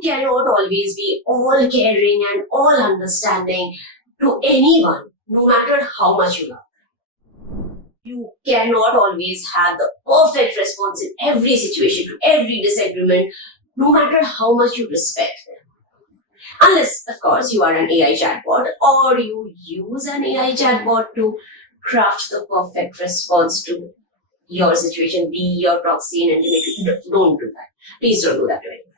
You cannot always be all caring and all understanding to anyone, no matter how much you love. You cannot always have the perfect response in every situation to every disagreement, no matter how much you respect them. Unless, of course, you are an AI chatbot or you use an AI chatbot to craft the perfect response to your situation, be your proxy and intimate. Don't do that. Please don't do that to anyone.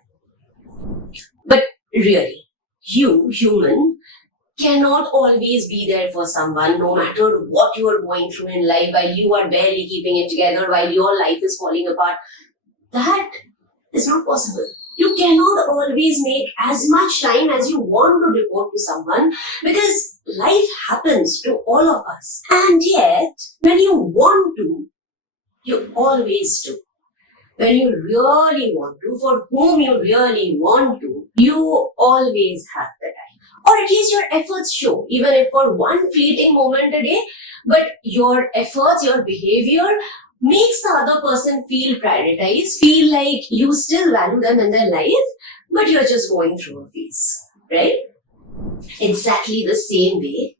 But really, you, human, cannot always be there for someone no matter what you are going through in life while you are barely keeping it together, while your life is falling apart. That is not possible. You cannot always make as much time as you want to devote to someone because life happens to all of us. And yet, when you want to, you always do. When you really want to, for whom you really want to, you always have the time. Or at least your efforts show, even if for one fleeting moment a day, but your efforts, your behavior makes the other person feel prioritized, feel like you still value them in their life, but you're just going through a phase, right? Exactly the same way,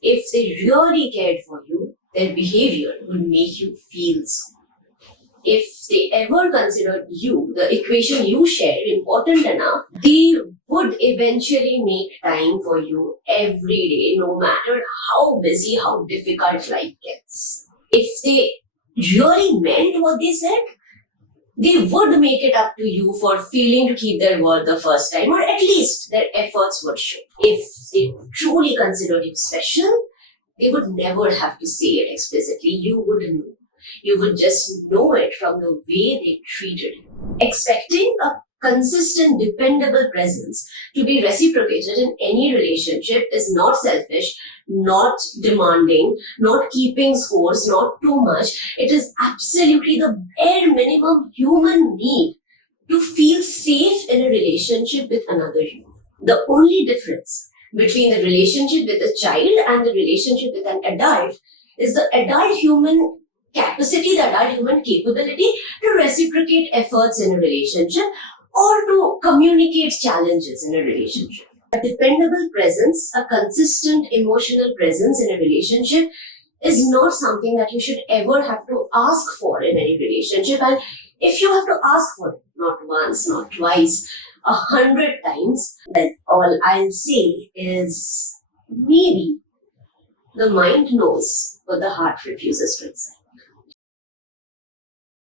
if they really cared for you, their behavior would make you feel so. If they ever considered you, the equation you share, important enough, they would eventually make time for you every day, no matter how busy, how difficult life gets. If they really meant what they said, they would make it up to you for failing to keep their word the first time, or at least their efforts would show. If they truly considered you special, they would never have to say it explicitly. You would know. You would just know it from the way they treated you. Expecting a consistent, dependable presence to be reciprocated in any relationship is not selfish, not demanding, not keeping scores, not too much. It is absolutely the bare minimum human need to feel safe in a relationship with another human. The only difference between the relationship with a child and the relationship with an adult is the adult human capacity, the adult human capability to reciprocate efforts in a relationship or to communicate challenges in a relationship. A dependable presence, a consistent emotional presence in a relationship is not something that you should ever have to ask for in any relationship. And if you have to ask for it, not once, not twice, 100 times, then all I'll say is maybe the mind knows, but the heart refuses to accept.